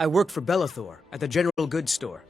I work for Bellathor at the general goods store.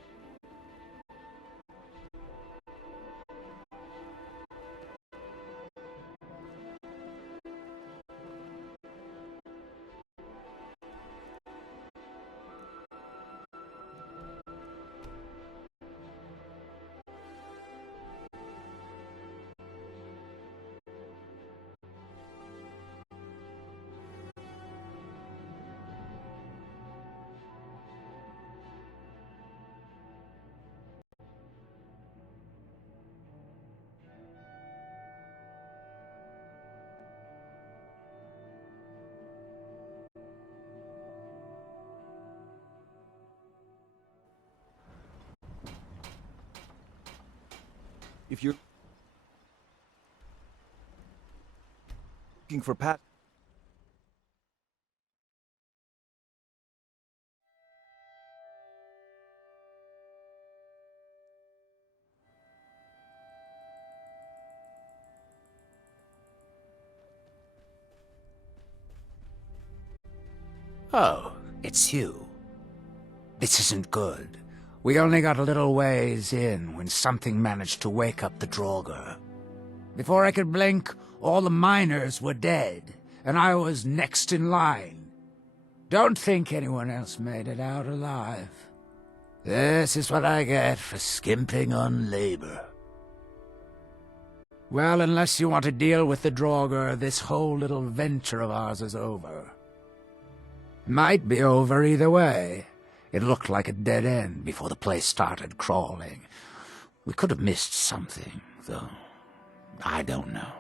If you're looking for Pat... Oh, it's you. This isn't good. We only got a little ways in when something managed to wake up the Draugr. Before I could blink, all the miners were dead, and I was next in line. Don't think anyone else made it out alive. This is what I get for skimping on labor. Well, unless you want to deal with the Draugr, this whole little venture of ours is over. Might be over either way. It looked like a dead end before the place started crawling. We could have missed something, though. I don't know.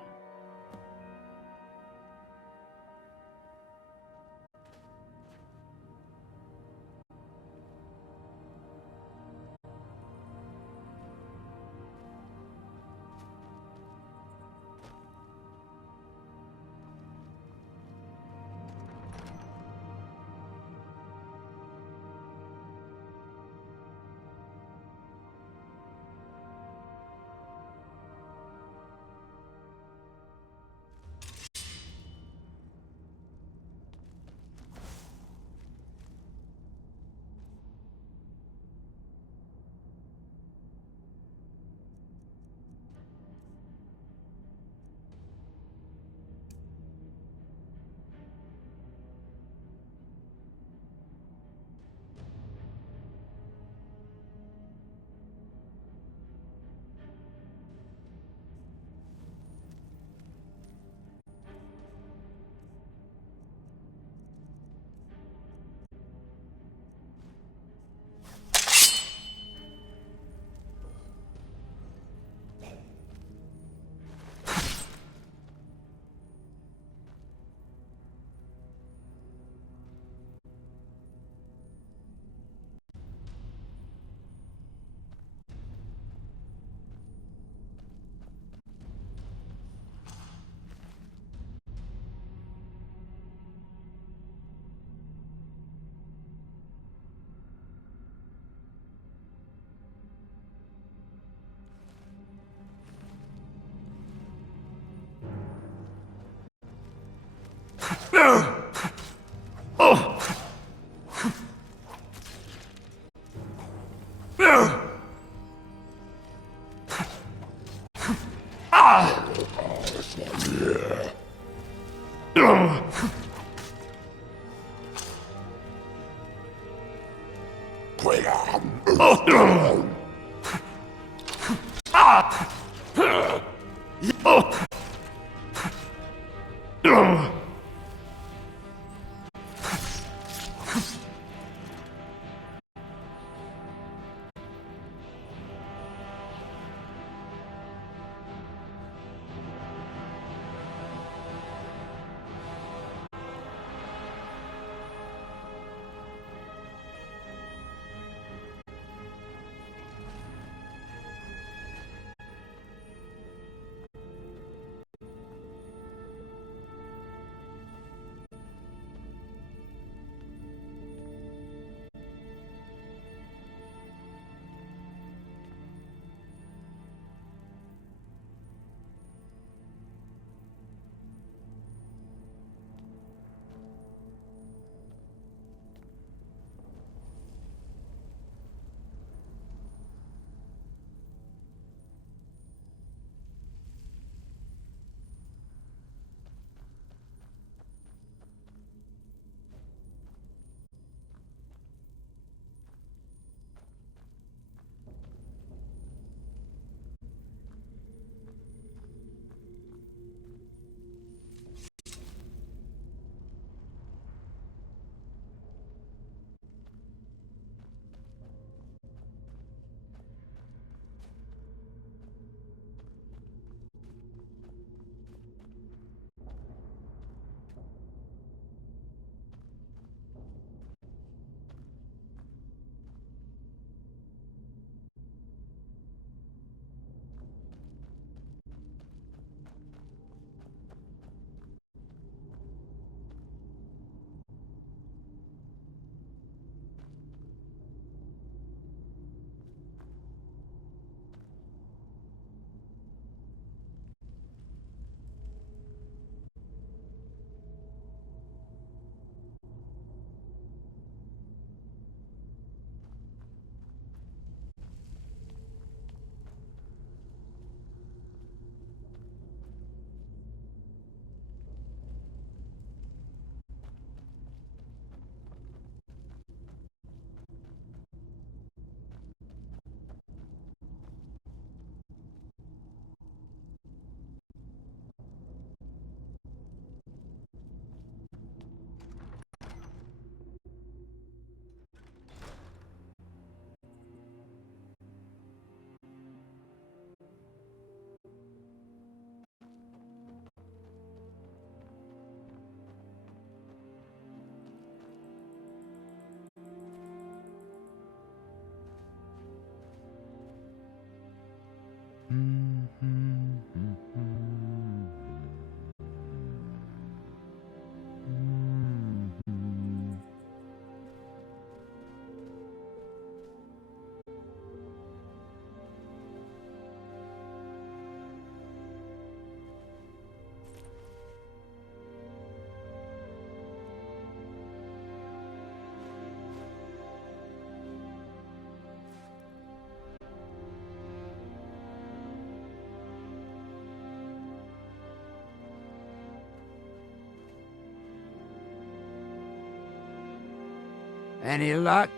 Any luck?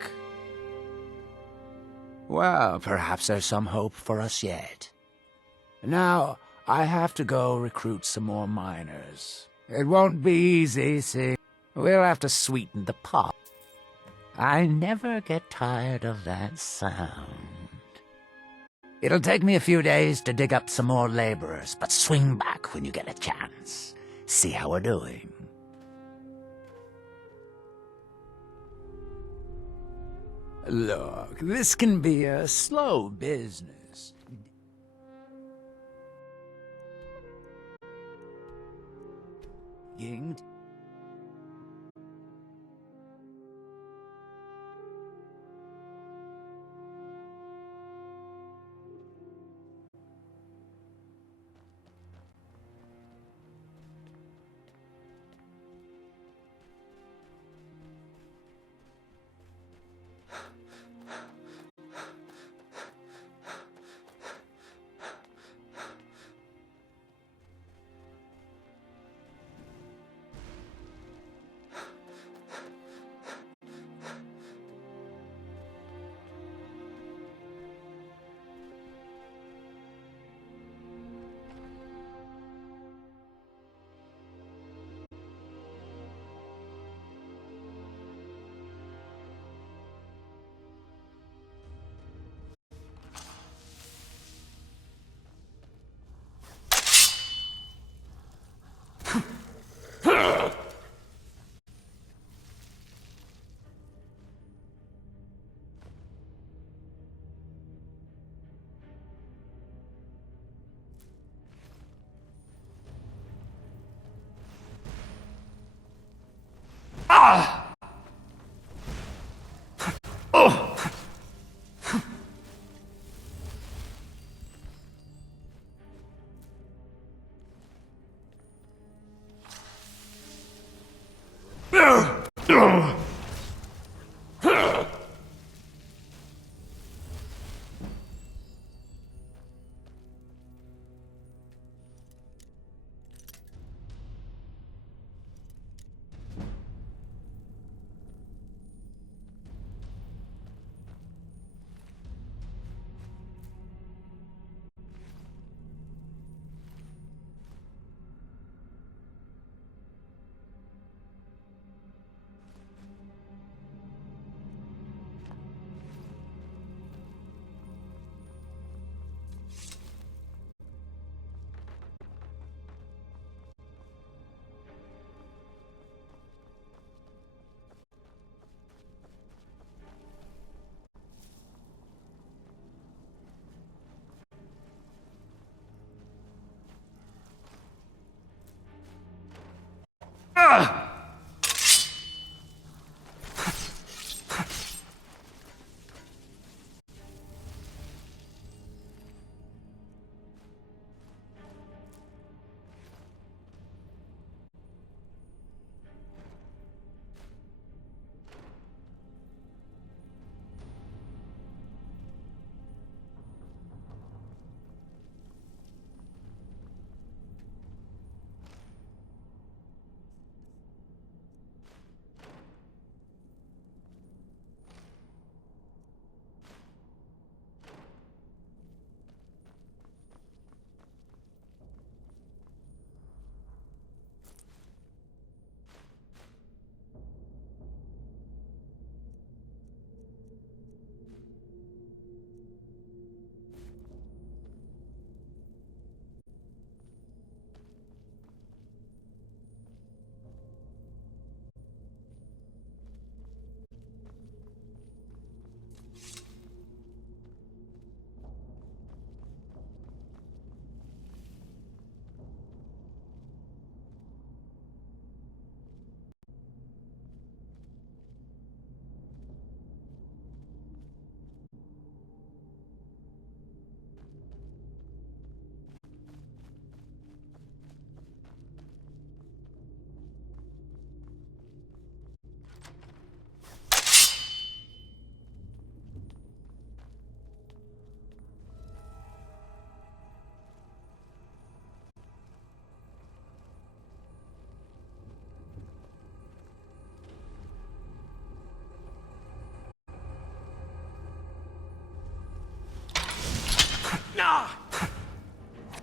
Well, perhaps there's some hope for us yet. Now, I have to go recruit some more miners. It won't be easy, see? We'll have to sweeten the pot. I never get tired of that sound. It'll take me a few days to dig up some more laborers, but swing back when you get a chance. See how we're doing. Look, this can be a slow business. Yinged.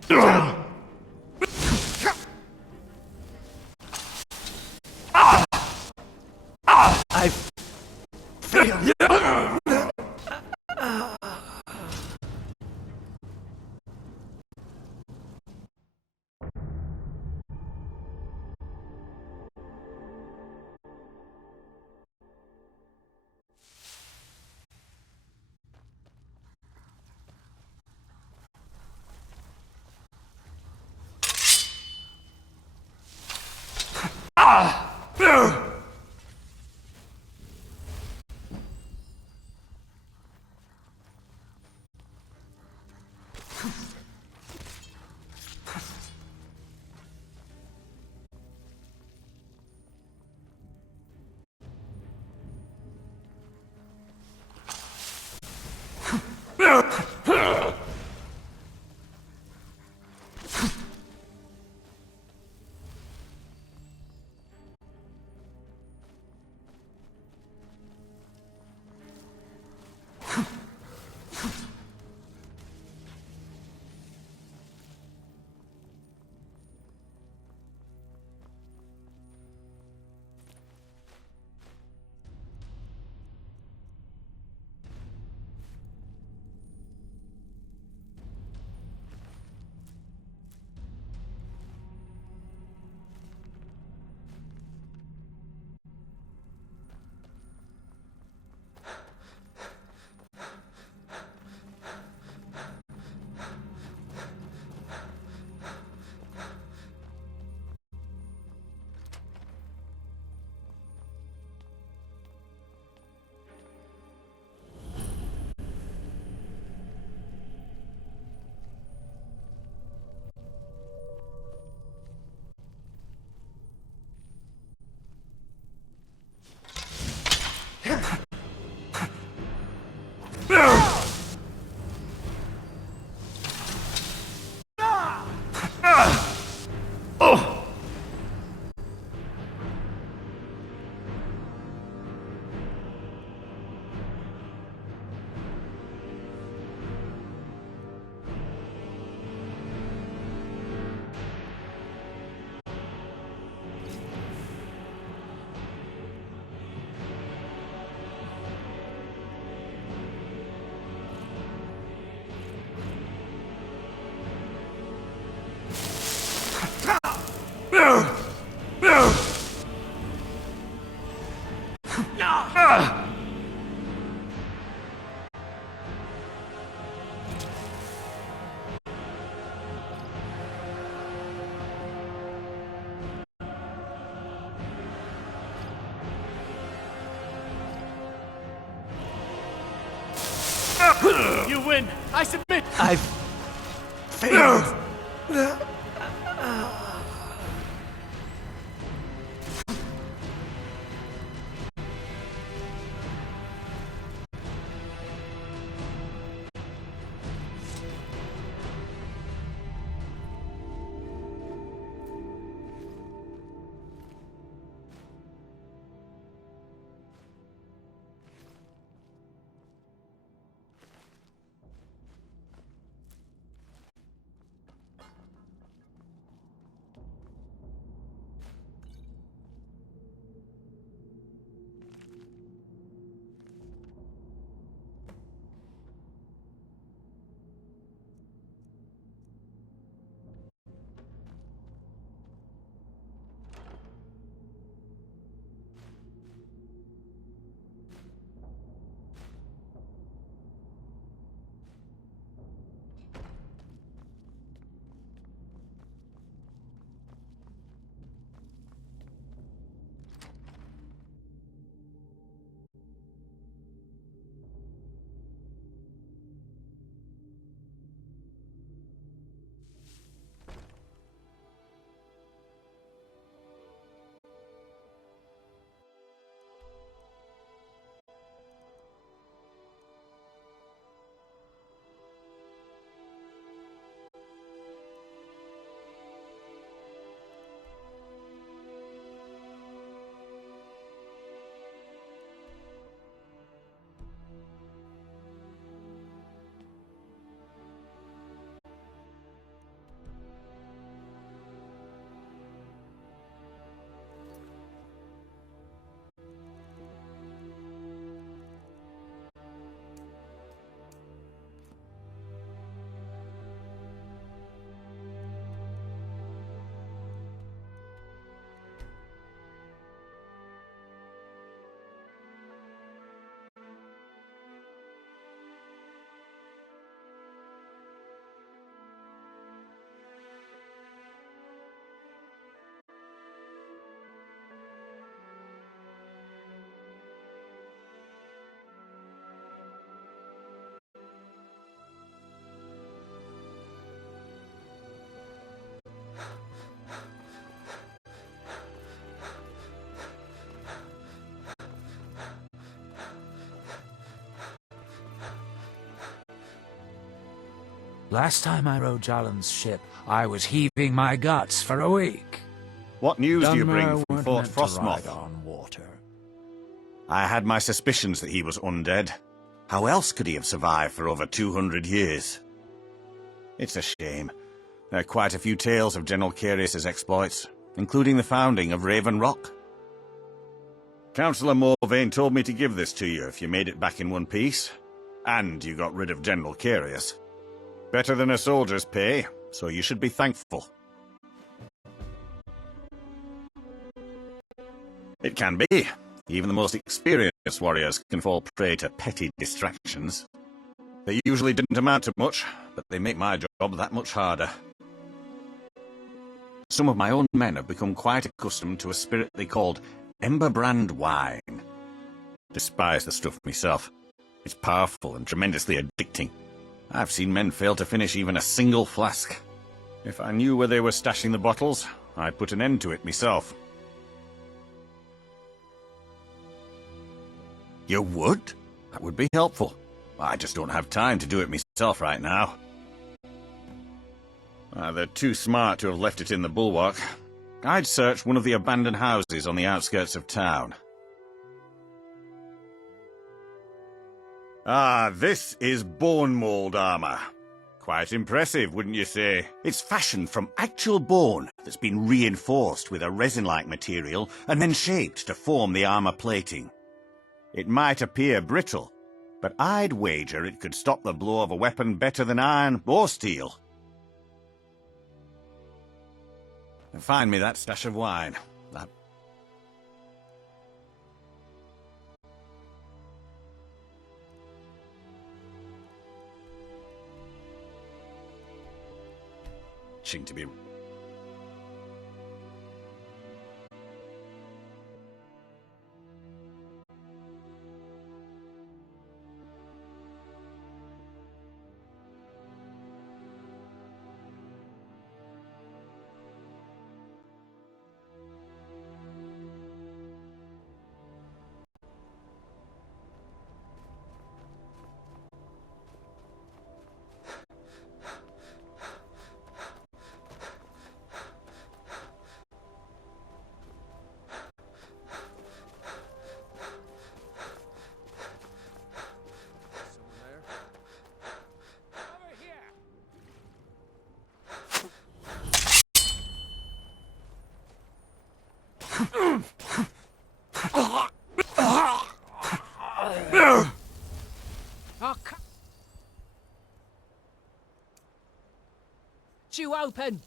I've failed. You win! I submit! I've failed. Last time I rode Jalen's ship, I was heaving my guts for a week. What news do you bring Dunmer from weren't Fort meant to ride Frostmoth? on water. I had my suspicions that he was undead. How else could he have survived for over 200 years? It's a shame. There are quite a few tales of General Carius's exploits, including the founding of Raven Rock. Councillor Morvain told me to give this to you if you made it back in one piece. And you got rid of General Carius. Better than a soldier's pay, so you should be thankful. It can be. Even the most experienced warriors can fall prey to petty distractions. They usually didn't amount to much, but they make my job that much harder. Some of my own men have become quite accustomed to a spirit they called Emberbrand wine. Despise the stuff myself. It's powerful and tremendously addicting. I've seen men fail to finish even a single flask. If I knew where they were stashing the bottles, I'd put an end to it myself. You would? That would be helpful. I just don't have time to do it myself right now. They're too smart to have left it in the bulwark. I'd search one of the abandoned houses on the outskirts of town. Ah, this is bone mold armor. Quite impressive, wouldn't you say? It's fashioned from actual bone that's been reinforced with a resin-like material and then shaped to form the armor plating. It might appear brittle, but I'd wager it could stop the blow of a weapon better than iron or steel. And find me that stash of wine. That... Seem to be... You open.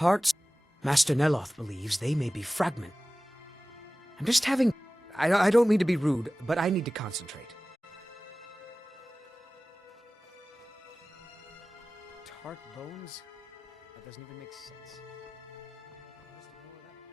Hearts. Master Neloth believes they may be fragment. I'm just having... I don't mean to be rude, but I need to concentrate. Tart bones? That doesn't even make sense. Just ignore that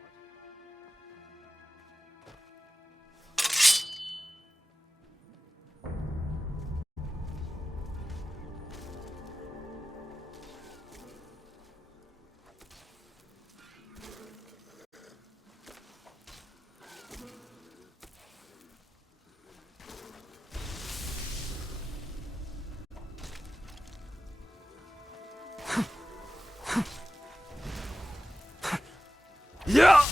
part. Yeah!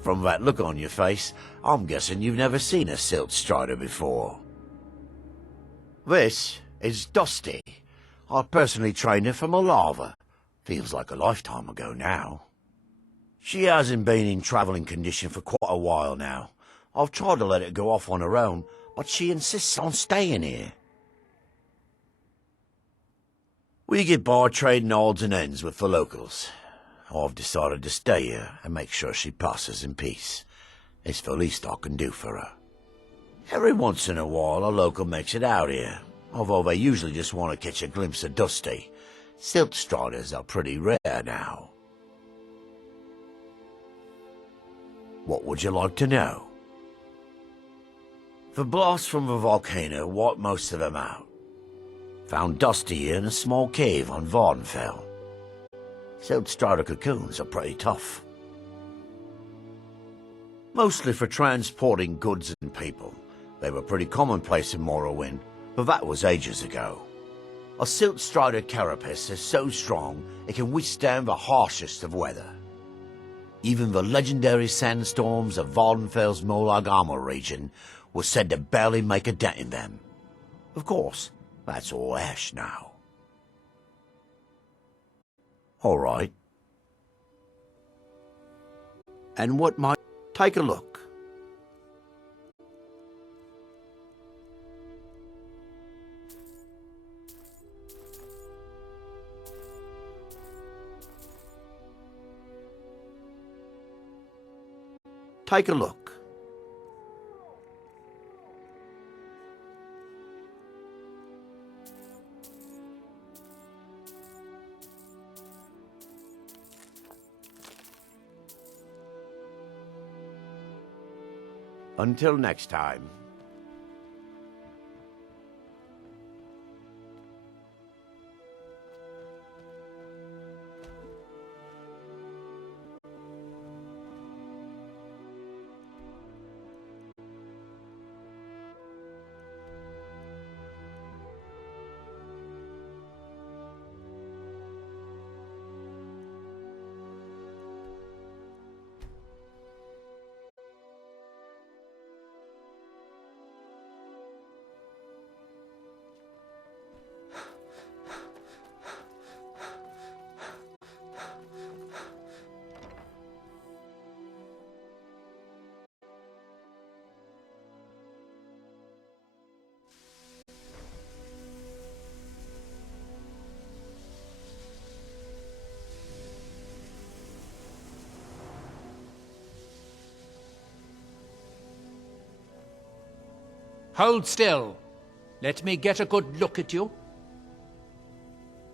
From that look on your face, I'm guessing you've never seen a silt strider before. This is Dusty. I personally trained her from a lava. Feels like a lifetime ago now. She hasn't been in travelling condition for quite a while now. I've tried to let her go off on her own, but she insists on staying here. We get by trading odds and ends with the locals. I've decided to stay here and make sure she passes in peace. It's the least I can do for her. Every once in a while a local makes it out here, although they usually just want to catch a glimpse of Dusty. Silt striders are pretty rare now. What would you like to know? The blast from the volcano wiped most of them out. Found Dusty here in a small cave on Vardenfell. Silt strider cocoons are pretty tough. Mostly for transporting goods and people. They were pretty commonplace in Morrowind, but that was ages ago. A silt strider carapace is so strong it can withstand the harshest of weather. Even the legendary sandstorms of Vardenfell's Molag Armor region were said to barely make a dent in them. Of course, that's all ash now. All right. And what might... Take a look. Take a look. Until next time. Hold still. Let me get a good look at you.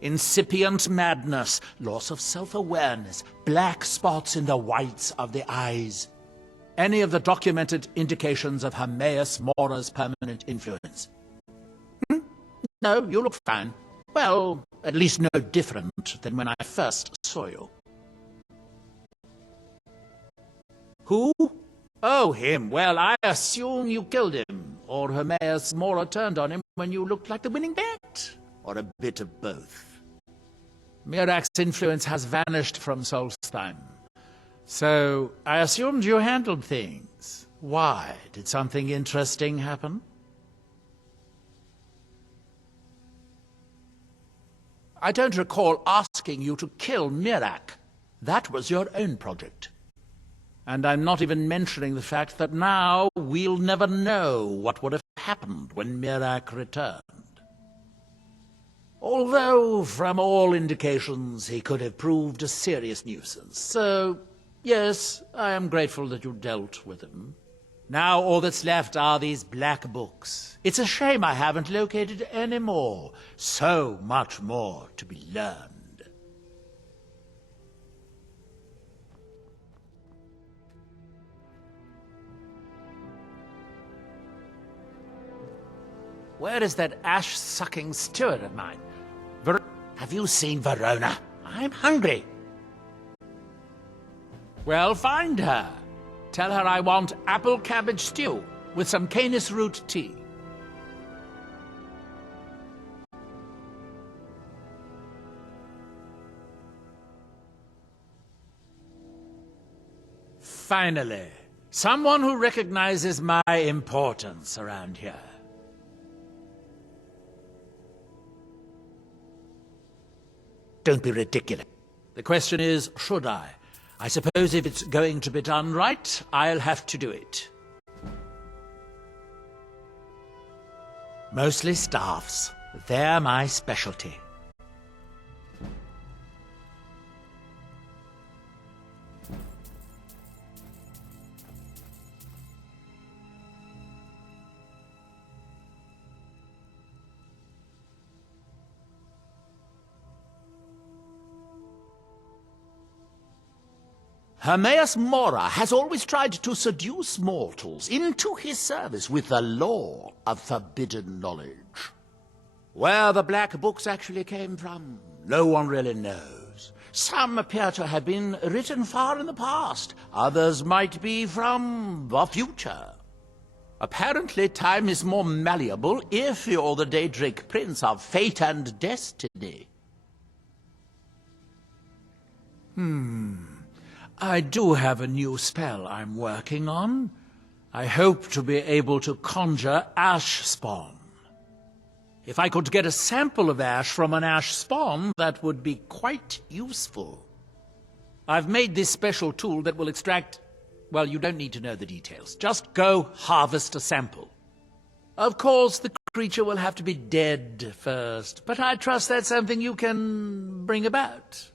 Incipient madness, loss of self-awareness, black spots in the whites of the eyes. Any of the documented indications of Hermaeus Mora's permanent influence? No, you look fine. Well, at least no different than when I first saw you. Who? Oh, him. Well, I assume you killed him, or Hermaeus Mora turned on him when you looked like the winning bet, or a bit of both. Mirak's influence has vanished from Solstheim, so I assumed you handled things. Why? Did something interesting happen? I don't recall asking you to kill Mirak. That was your own project. And I'm not even mentioning the fact that now we'll never know what would have happened when Mirak returned. Although, from all indications, he could have proved a serious nuisance. So, yes, I am grateful that you dealt with him. Now all that's left are these black books. It's a shame I haven't located any more. So much more to be learned. Where is that ash-sucking steward of mine? Have you seen Verona? I'm hungry. Well, find her. Tell her I want apple cabbage stew with some canis root tea. Finally, someone who recognizes my importance around here. Don't be ridiculous. The question is, should I? I suppose if it's going to be done right, I'll have to do it. Mostly staffs. They're my specialty. Hermaeus Mora has always tried to seduce mortals into his service with the lore of forbidden knowledge. Where the black books actually came from, no one really knows. Some appear to have been written far in the past. Others might be from the future. Apparently, time is more malleable if you're the Daedric Prince of Fate and Destiny. I do have a new spell I'm working on. I hope to be able to conjure ash spawn. If I could get a sample of ash from an ash spawn, that would be quite useful. I've made this special tool that will extract... Well, you don't need to know the details. Just go harvest a sample. Of course, the creature will have to be dead first, but I trust that's something you can bring about.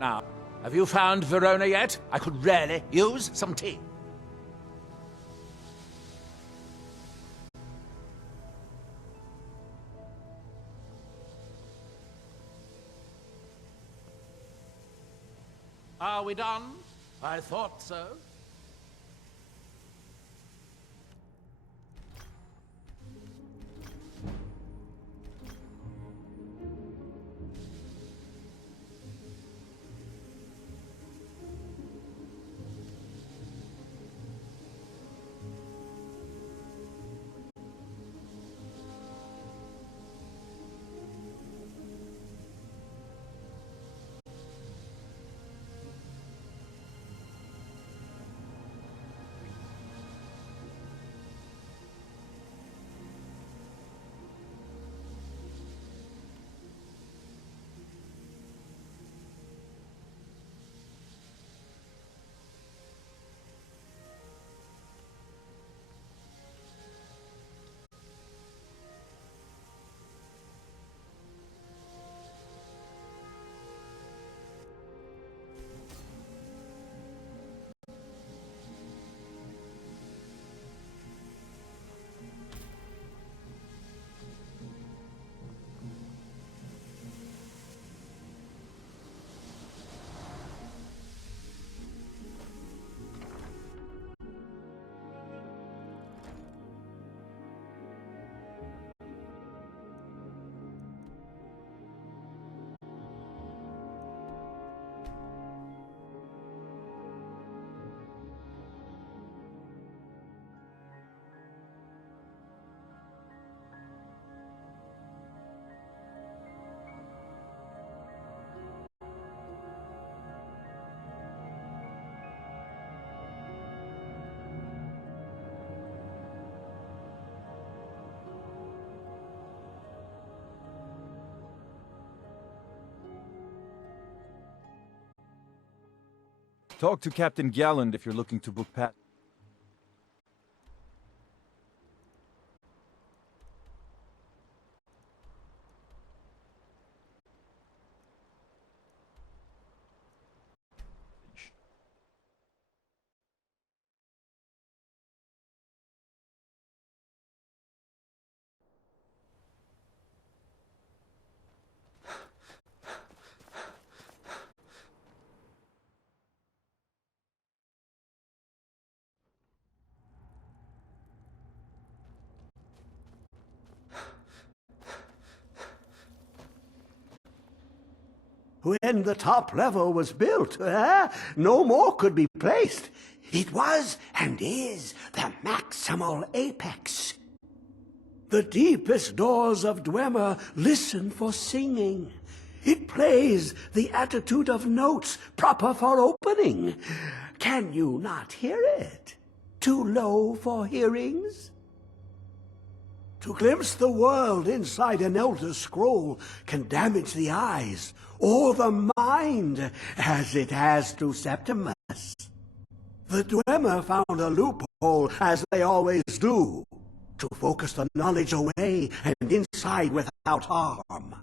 Now, have you found Verona yet? I could really use some tea. Are we done? I thought so. Talk to Captain Galland if you're looking to book Pat. When the top level was built, no more could be placed. It was and is the maximal apex. The deepest doors of Dwemer listen for singing. It plays the attitude of notes proper for opening. Can you not hear it? Too low for hearings? To glimpse the world inside an Elder Scroll can damage the eyes or the mind, as it has to Septimus. The Dwemer found a loophole, as they always do, to focus the knowledge away and inside without harm.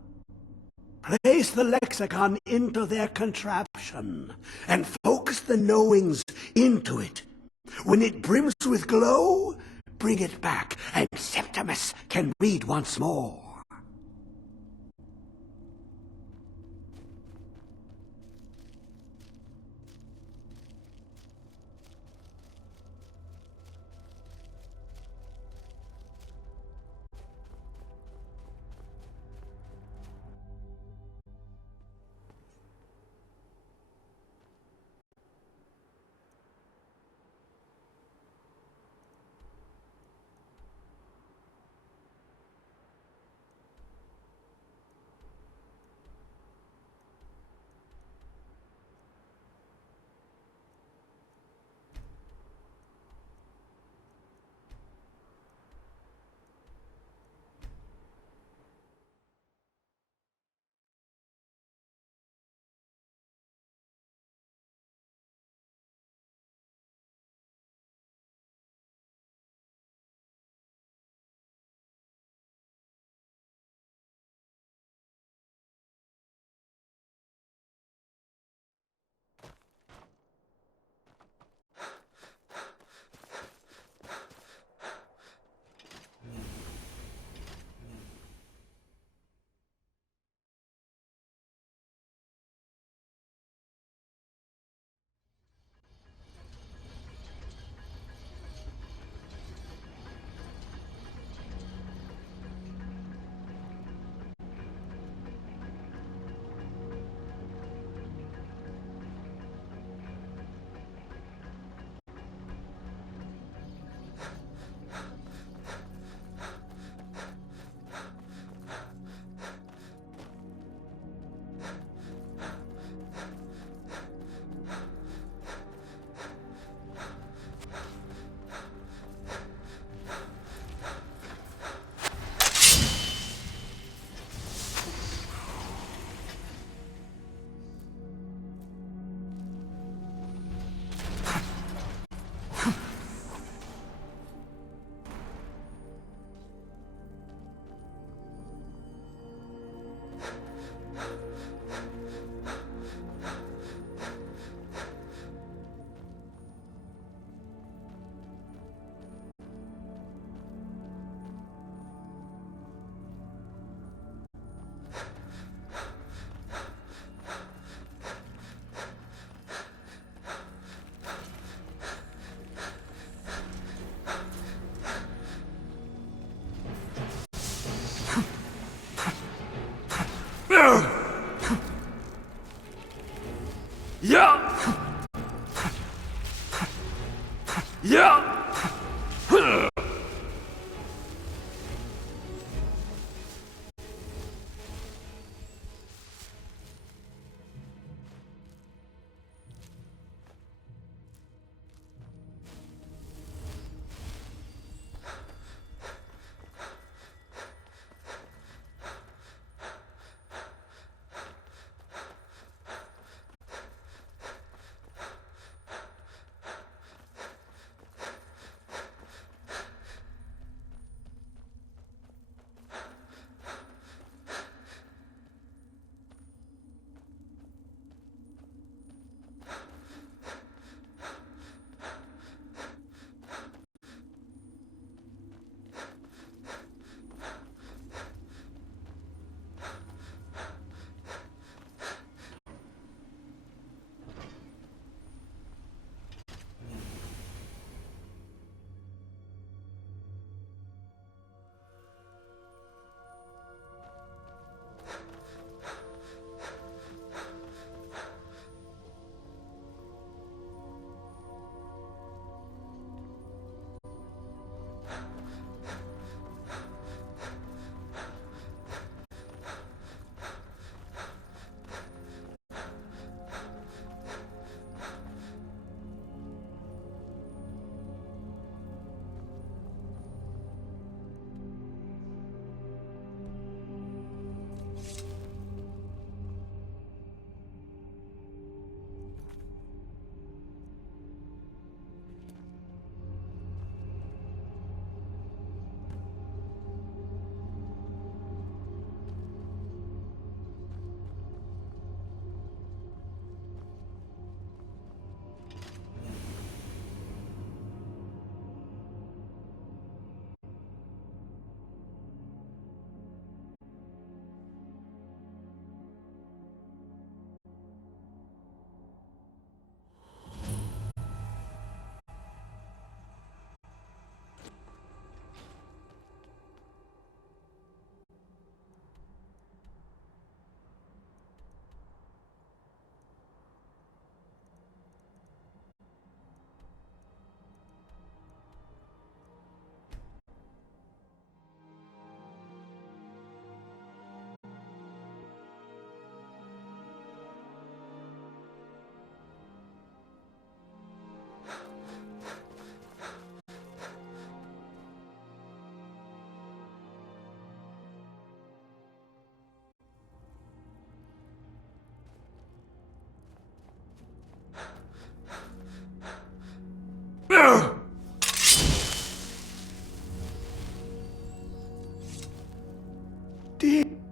Place the lexicon into their contraption, and focus the knowings into it. When it brims with glow, bring it back, and Septimus can read once more.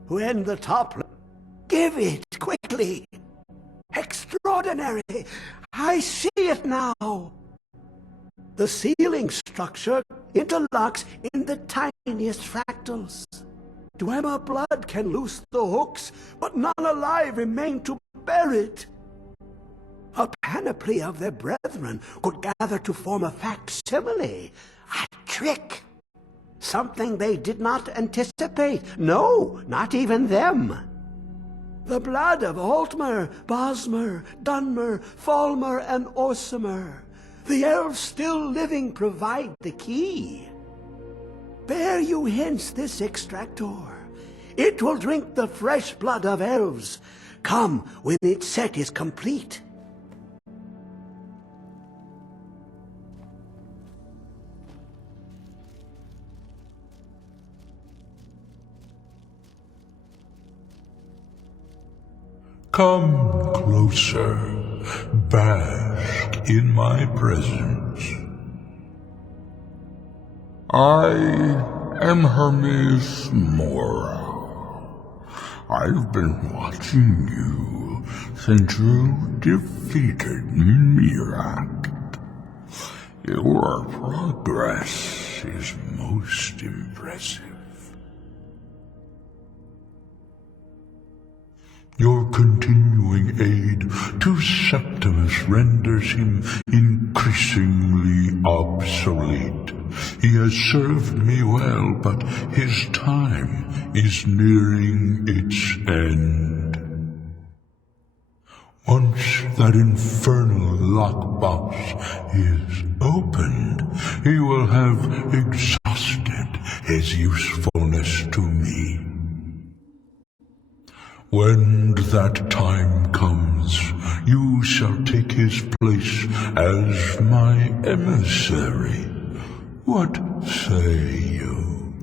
when the top... Give it, quickly! Extraordinary! I see it now! The ceiling structure interlocks in the tiniest fractals. Dwemer blood can loose the hooks, but none alive remain to bear it. A panoply of their brethren could gather to form a facsimile, a trick. Something they did not anticipate. No, not even them. The blood of Altmer, Bosmer, Dunmer, Falmer, and Orsimer. The elves still living provide the key. Bear you hence this extractor. It will drink the fresh blood of elves. Come when its set is complete. Come closer, bask in my presence. I am Hermes Mora. I've been watching you since you defeated Mirak. Your progress is most impressive. Your continuing aid to Septimus renders him increasingly obsolete. He has served me well, but his time is nearing its end. Once that infernal lockbox is opened, he will have exhausted his usefulness to me. When that time comes, you shall take his place as my emissary. What say you?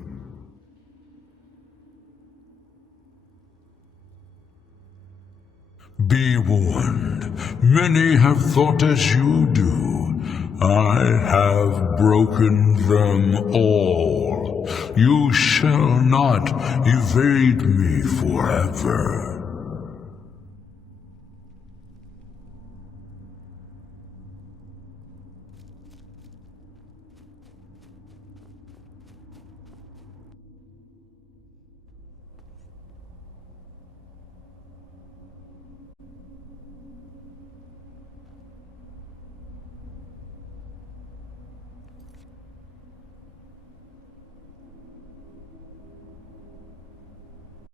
Be warned, many have thought as you do. I have broken them all. You shall not evade me forever.